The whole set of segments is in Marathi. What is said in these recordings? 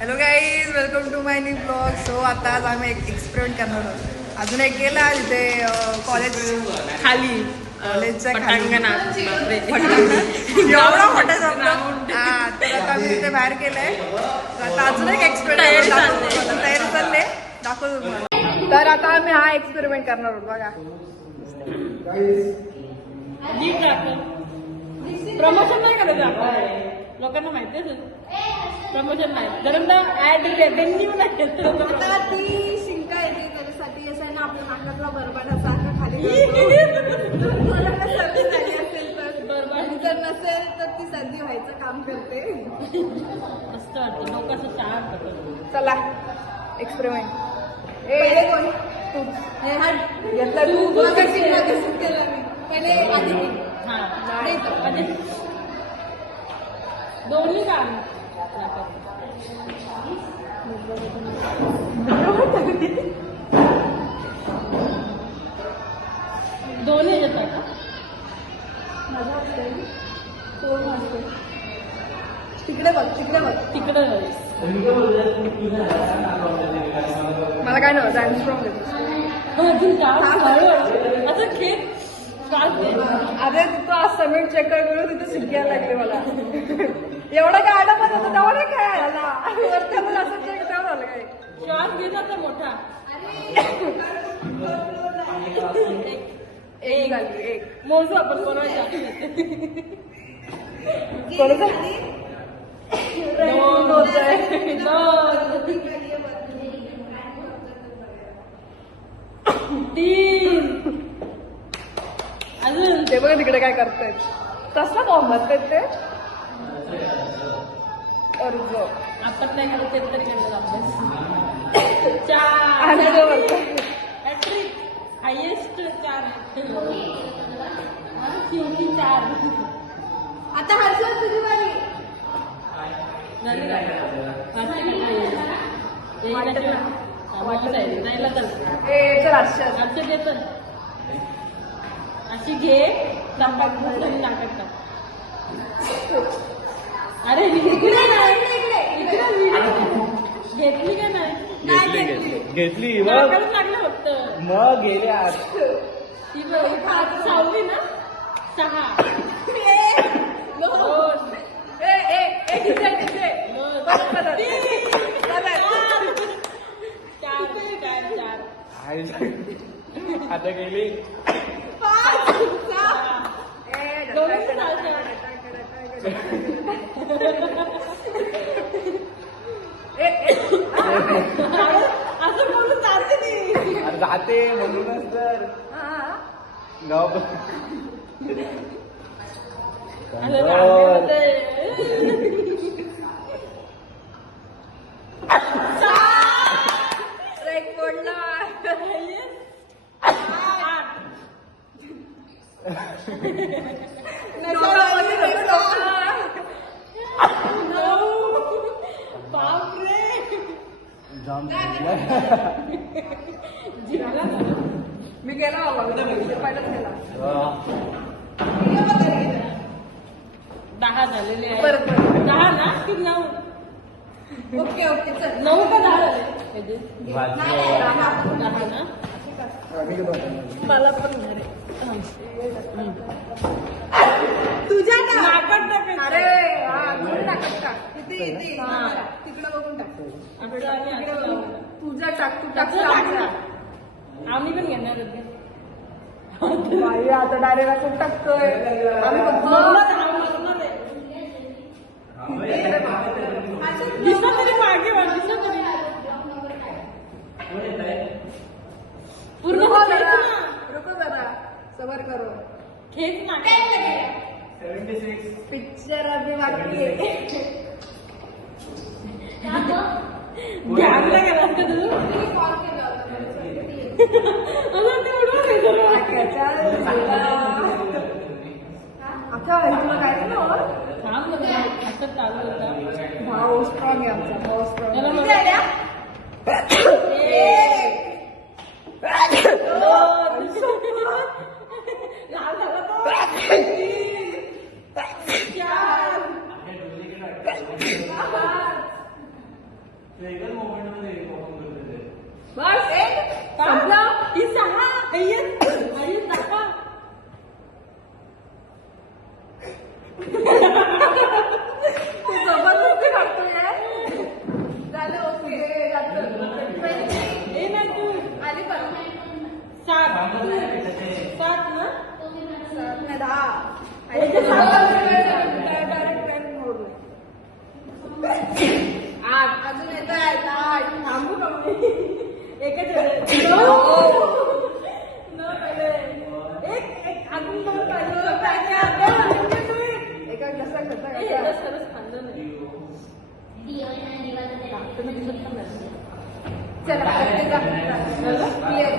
Hello guys, welcome to my new blog. So आता आज आम्ही एक एक्सपेरिमेंट करणार आहोत. अजून एक केला तिथे कॉलेज खाली कॉलेजच्या पटांगणात एवढा मोठा जमलं. हा, तर आता आम्ही तिथे बाहेर केलंय. तर आता अजून एक एक्सपेरिमेंट तयारी चालले, दाखवतो तुम्हाला. तर आता आम्ही हा एक्सपेरिमेंट करणार आहोत. बघा, प्रमोशन नाही करायचं आपण, लोकांना माहिती आहे प्रमोशन नाही गरम ऍड रेव्हेन्यू नाही केलं. आता ती शिंका येते त्याच्यासाठी असं आहे ना, आपल्या नाकातला बरबाडासारखं खाली सर्दी झाली असेल तर बरबाड, जर नसेल तर ती सर्दी व्हायचं काम करते. मस्त वाटतं लोक असं चहा करतात. चला एक्सपेरिमेंट. पहिले कोण तू घेतला तू केला मी पहिले आधी हा दोन्ही काम दोन्ही येतात का? माझा असते कोण वाजते तिकडे बघ तिकडे बघ तिकडे मला काय नव्हतं, आय एम स्ट्रॉंग. असं खेळ अरे तू आज समेट चेक करून तिथे शिकायला लागले मला. एवढं काय आलं पण होतं तेवढं काय आला वरती असं चेक तेवढं झालं काय. श्वास घेतात मोठा. एक झाली एक. मोजू आपण कोणाच्या कोणाचं दोन होतंय. तीन अजून ते बघा तिकडे काय करतायत. कसला बॉम्ब असतात ते. अर्ज आपण नाही करत ते तरी करतात अभ्यास. चार आणि हॅट्रिक हायेस्ट 4 शेवटी 4. आता हर्षद तुझी बारी. चल अर्षद. अक्षर येत अशी घे नाकात नाकात. अरे घेतली का नाही? घेतली लागलं फक्त मग गेले आज. ती सावली ना 6 2 आता गेली. असं बोलून जाते ती. अरे जाते म्हणूनच तर गाव मी गेला बाबा पहिलाच गेला. 10 झालेले आहे. परत 10 ना की 9? ओके ओके चल 9 का 10 झाले? 10 ना. मला पण तुझ्या नाकात टाकायचं. अरे हा दोन टाकत का किती येते तिकडे बघून टाक. आपलं आणि आपलं. तुझा टाक तू टाक. आम्ही पण घेणार होते. बाई आता डायरेक्ट असं टाकतोय आम्ही दिसा तरी मागे वाट दिसा तरी पूर्ण रुको जरा सबर करो. खेच ना. पिक्चर अभी बाकी आहे. ध्यान नाही केलं असतं तुझं. अच्छा तुला काय केलं थांब ना असं चालू होता. भाऊ स्ट्रॉंग आहे आमचा. भाऊ स्ट्रॉंग. बस एक संपला. ही 6 आई दाखवा. तू जबरदस्ती करतोय. झालं ओके. ए नाही तू आली पण 7 ना 10. याच्या सात. डायरेक्ट मोडलं. 8 अजून येत आहे. 8 थांबू का मी? एकच वेळेस. No पहिले. एक अजून दोन पाहिजे. एका घसा ए, याला सरस खाल्लं नाही. तुम्ही दिसत पण नाही. चला क्लिअर.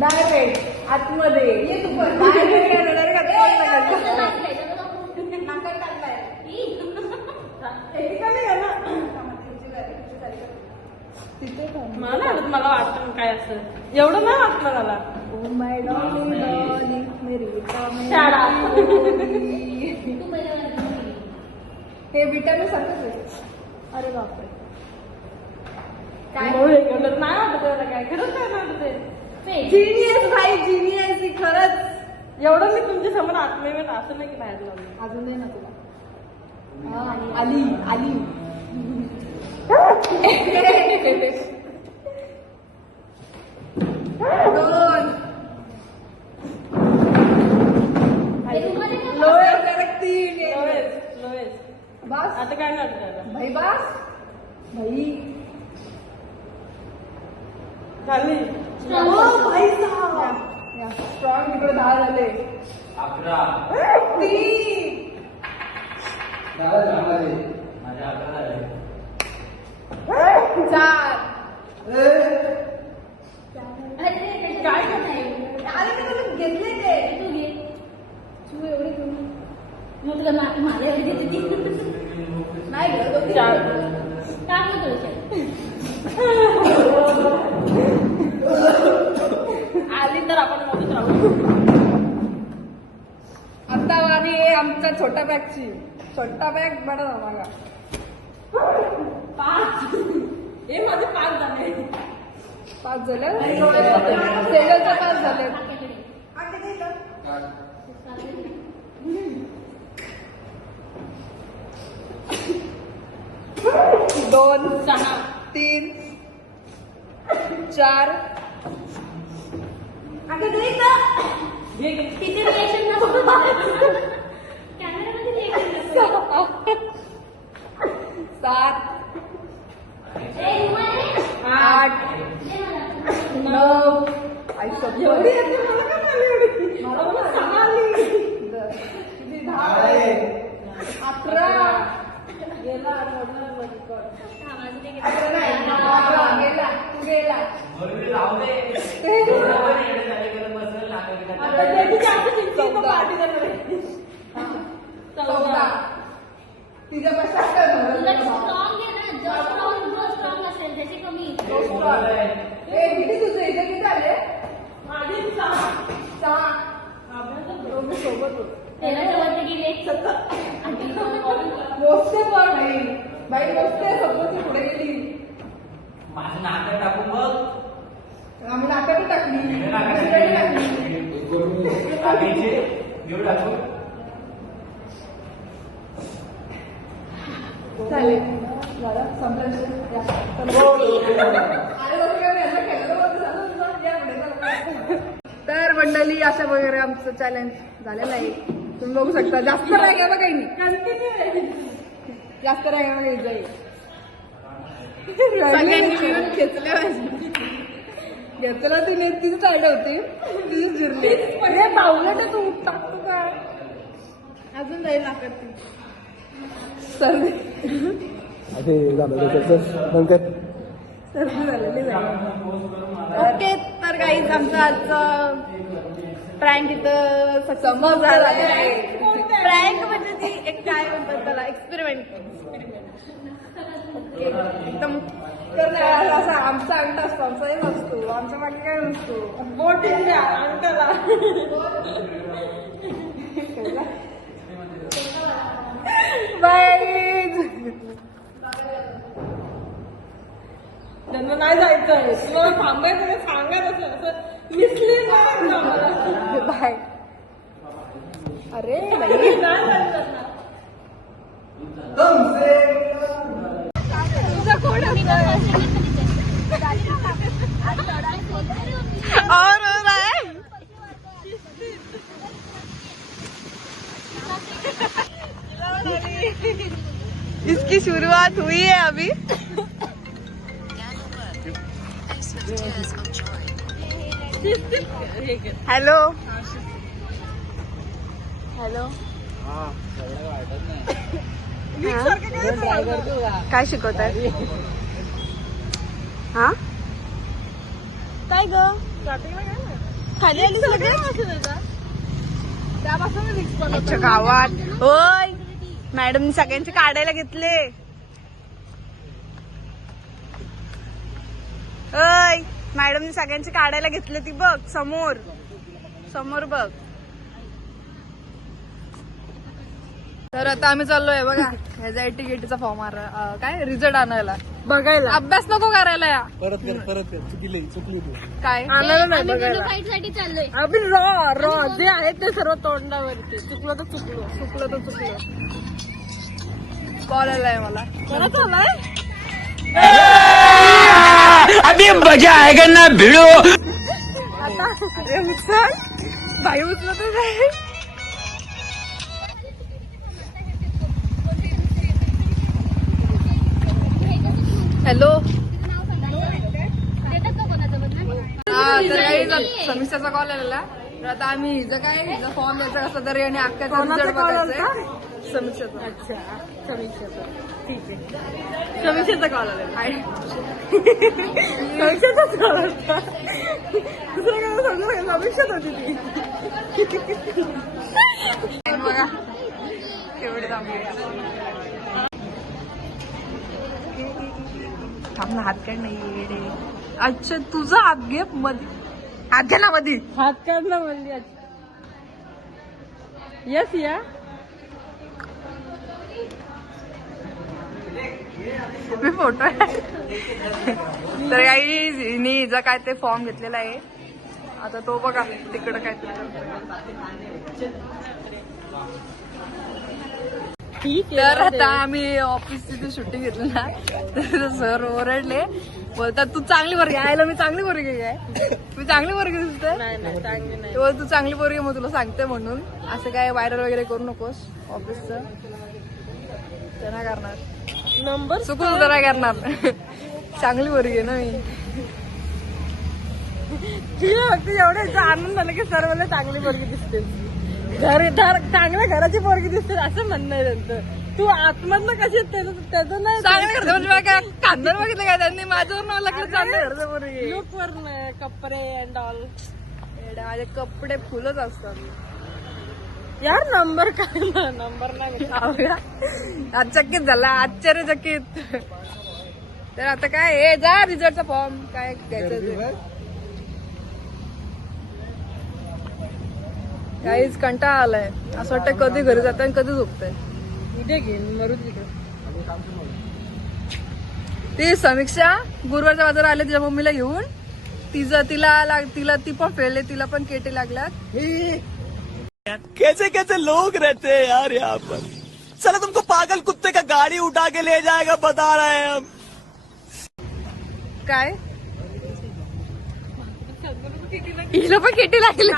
डायरेक्ट आतमध्ये ये तू पण. डायरेक्ट मला नाही वाटत, मला वाटतं काय असं एवढं नाही वाटलं मला. शाळा. हे विटामिन सारखंच आहे. अरे बापरे. काय एवढं नाही वाटत एवढं काय खरंच काय नाही वाटत आहे. जिनियस भाई जिनियस. खरंच एवढं मी तुमच्या समोर आत्मविश्वास असं नाही की बाहेर लावलं. अजून नाही ना तुला. आली आली. 2 लोएस्ट डायरेक्ट 3. लोएस्ट बस आता काय नाही वाटत आता. भाई बस भाई. झाली. भाई स्ट्रॉंग इकडे 10 झाले. 3 4. काय नाही. अरे मी तुला घेतले ते. तू एवढी कमी नाही गं. 4 आली तर आपण मोठीच राहू. आता वारी आहे आमच्या छोट्या बॅगची. छोटा बॅग बडा मागा. 5 हे माझे 5 झाले. 5 झाले. सेजलचे 5 झाले. 2 6 3 4. हे तिथे रिएक्शन नसतं कॅमेरामध्ये रिएक्शन नसतं. 7 ए रुमाल 8 9. आई एवढी एवढी येते मला का नाही एवढी? मला 6 आली. 11. गेला मोडला बघ. गेला तू गेला. आता त्याची जास्त चिंता आहे, तो पार्टी करणार आहे. 14. तिच्या पश्चात तुला स्ट्रॉंग आहे ना, जो स्ट्रॉंग असेल त्याची कमी. किती तुझे इथे किती आले. माझी 6. 6. दोघं सोबत होतो. 13च्या वरती गेले. मोजते पण बाई मोजते. सपोज पुढे गेली. माझं नाटक टाकून बघ. आम्ही नाकात टाकली. टाकायचे घेऊ टाकून. चालेल झालं संपलं. तर मंडळी अशा वगैरे आमचं चॅलेंज झालेलं आहे. तुम्ही बघू शकता. जास्त राहिला बघा काही कंटिन्यू जास्त राहिला बघा जाईल. सगळ्यांनी मिळून खेचले माझी. घेतला तिने तिची साईड होती. तिची जिरली. हे पावलं तू टाकतो काय अजून जाईल नाकात ती. सर्दी सर्दी झालेली झाली. ओके तर काहीच आमचं आजचं प्रँक इथं सक्सेसफुल झाला आहे. प्रँक म्हणजे ती एक काय म्हणतात त्याला एक्सपेरिमेंट. एकदम तर असा आमचा अंगठा असतो. आमचा हे नसतो. आमच्या मागे काय नसतो. बोट द्या अंकला. तेव्हा थांबायचं सांगा असं मिसली बाय. अरे बाई. और हो रहा है. इसकी शुरुआत हुई है अभी. Hello hello. काय शिकवताय? हा काय ग खाली आली अच्छा गावात. होय मॅडम सगळ्यांचे काढायला घेतले. होय मॅडमने सगळ्यांचे काढायला घेतले. ती बघ समोर समोर बघ. तर आता आम्ही चाललोय बघा ह्याचा टिकेटीचा फॉर्म काय रिझल्ट आणायला. बघायला अभ्यास नको करायला या. परत कर चुकली तू काय आणायला नाही बघायला. साठी चाललोय. अभि रॉ जे आहे ते सर्व तोंडावरती. चुकलं तर चुकलं. कॉल आलाय मला. परत आलाय. अभी मजा आएगा ना भिड़ो. आता अरे उचल भाई उचलतच आहे. हॅलो. तर काही समीक्षाचा कॉल आलेला. तर आता आम्ही हिचं काय हिचा फॉर्म द्यायचा कसं तरी आणि अक्काचा रिझल्ट बघायचा. समीक्षाचा. अच्छा समीक्षाचा ठीक आहे. समीक्षाचा कॉल आलेला. समीक्षाचाच कॉल होता. दुसरं काय समजलं समीक्षाच होती ती. बघा केवढे थांबले. थांब ना हात काढ नाही येडे. अच्छा तुझा हात घे मध्ये. हात घे ना मध्ये. हात काढला म्हणजे येस या. मी फोटो तर काही हिचा काय ते फॉर्म घेतलेला आहे. आता तो बघा तिकडं काय ठीक तर आता आम्ही ऑफिसची शूटिंग घेतली ना तर सर ओरडले बोलतात तू चांगली पोरगी यायला. मी चांगली पोरगी काय मी चांगली पोरगी दिसते. नाही चांगली नाही. तेव्हा तू चांगली पोरगी मग तुला सांगते म्हणून असं काय व्हायरल वगैरे करू नकोस ऑफिसचं. ते नाही करणार. नंबर चुकून सुद्धा नाही करणार. चांगली पोरगी आहे ना मी. तुझ्या फक्त एवढं आनंद झाला की सर्वांना चांगली पोरगी दिसते. चांगल्या घराची पोरगी दिसते असं म्हणणं आहे त्यांचं. तू आतमधनं कशी त्याचं नाही चांगलं करते म्हणजे काय कांदर बघितलं काय त्यांनी माझ्यावर नाव लागलं चांगलं घरचं पोरगी. लुक वर कपडे अँड ऑल. माझे कपडे फुलच असतात. यार नंबर काय नंबर नाही. चकित झाला आश्चर्यचकित. तर आता काय हे जा रिझल्टचा फॉर्म काय घ्यायचं. काहीच कंटाळा आलाय. असं वाटतं कधी घरी जात आणि कधी झोपतंय. उद्या घेईन मरून तिकडे. ती समीक्षा गुरुवारच्या बाजार आले तिच्या मम्मीला घेऊन. तिला ती पण फेल आहे. तिला पण केटी लागल्यात. कैसे कैसे लोग रहते हैं यार यहाँ पर. चलो तुमको पागल कुत्ते का गाड़ी उठा के ले जाएगा बता रहे हैं हम. काय हिला पण केटी लागली.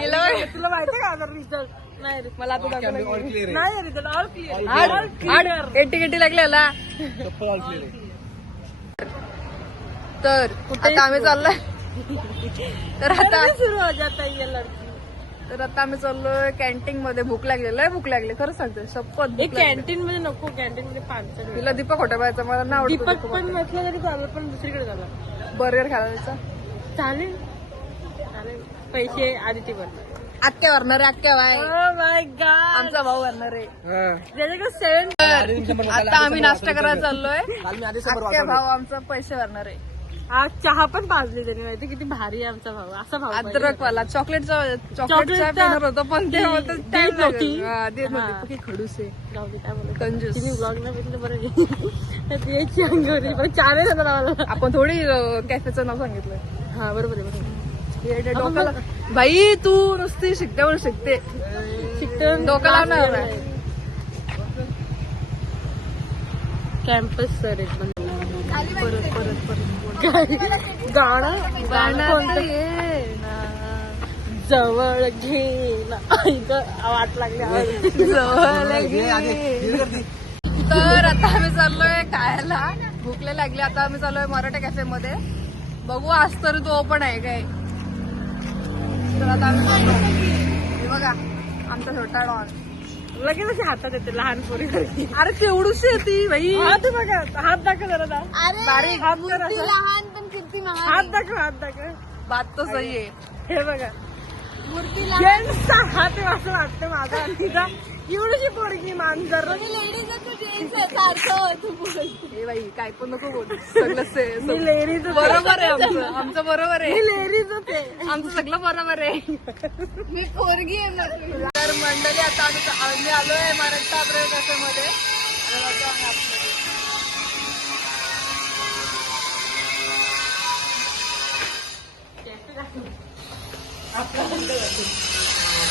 हिला पण तुला माहिती का आता रिझल्ट नाही रे. मला आता दाखवलं. नाही रिझल्ट ऑल क्लिअर. केटी लागली याला. तर आता आम्ही चाललोय. तर सुरू हो जाता ये लड़की. तर आता आम्ही चाललोय कॅन्टीन मध्ये. भूक लागलेलं आहे. भूक लागली खरं सांगते शपथ. एक कॅन्टीन मध्ये नको. कॅन्टीन मध्ये पानसट. तिला दीपक होता पाहायचा मला ना आवडतो. दीपक पण म्हटलं तरी चालेल पण दुसरीकडे झाला. बर्गर खायचा चालेल चालेल. पैसे आदिती भरणार. अक्क्या भरणार आहे. अक्क्या बाय माय गॉड. आमचा भाऊ भरणार आहे. त्याच्याकडे 7. आता आम्ही नाश्ता करायला चाललोय. अक्क्या भाऊ आमचा पैसे भरणार आहे. आज चहा पण पाजली त्यांनी माहिती किती भारी आहे आमचा भाऊ असा भाऊ पाहिजे. अद्रक वाला चॉकलेटचा चॉकलेटचा पिणार होतं पण ते होतं देत नव्हती. देत हा. नव्हती खडूस आहे जाऊ दे, काय बोलत. कंजूस. तिने ब्लॉग नाही बघितलं बरं आहे. ती यायची अंगावरती पण चहा नाही देणार आम्हाला. आपण थोडी कॅफेचं नाव सांगितलं हा बरोबर आहे बरोबर डोक्याला बाई तू नुसती शिकत्यावर शिकते शिकतं डोक्याला लावणार. कॅम्पस सर एक परत परत परत गाणं गाणं कोणतं? जवळ घे ना. वाट लागली तर आता आम्ही चाललोय खायला भूकले लागली आता आम्ही चाललोय मराठा कॅफे मध्ये बघू आज तर तो ओपन आहे काय तर आता आम्ही चाललो. हे बघा आमचा छोटा डॉन लगेच अशी हातात येते लहान पोरी अरे केवढूशी आहे ती बाई हात बघा हात दाखव जरा दा. अरे हात कर मूर्ती असं. लहान पण कीर्ती महान हात दाखव हात दाखव बात तो सही आहे. हे बघा मूर्ती लहान जेंट्सचा हात आहे असं वाटतं माझा आणि तिचा एवढीशी पोरगी मांजर लेडीज सारखं तू बोल हे बाई काय पण नको बोलू सगळं मी लेडीज बरोबर आहे आमचं बरोबर आहे मी लेडीजच आहे आमचं सगळं बरोबर आहे. मी पोरगी आहे मग तर मंडळी आता आम्ही आलोय मराठा कॅफे मध्ये आणि आता आम्ही आतमध्ये.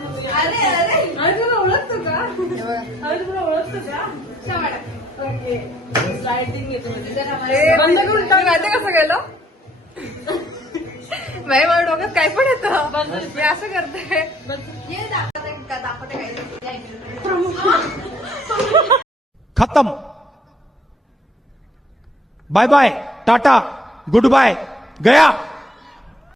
आणि तुला ओळखतो का हे बघा. आणि तुला ओळखतो का ओके लाइटिंग येतो ए, बंद मी करून टाक. माहिती कसं गेलं बाई माझ्या डोक्यात काय पण येतं मी असं करते खत्म bye bye tata goodbye गया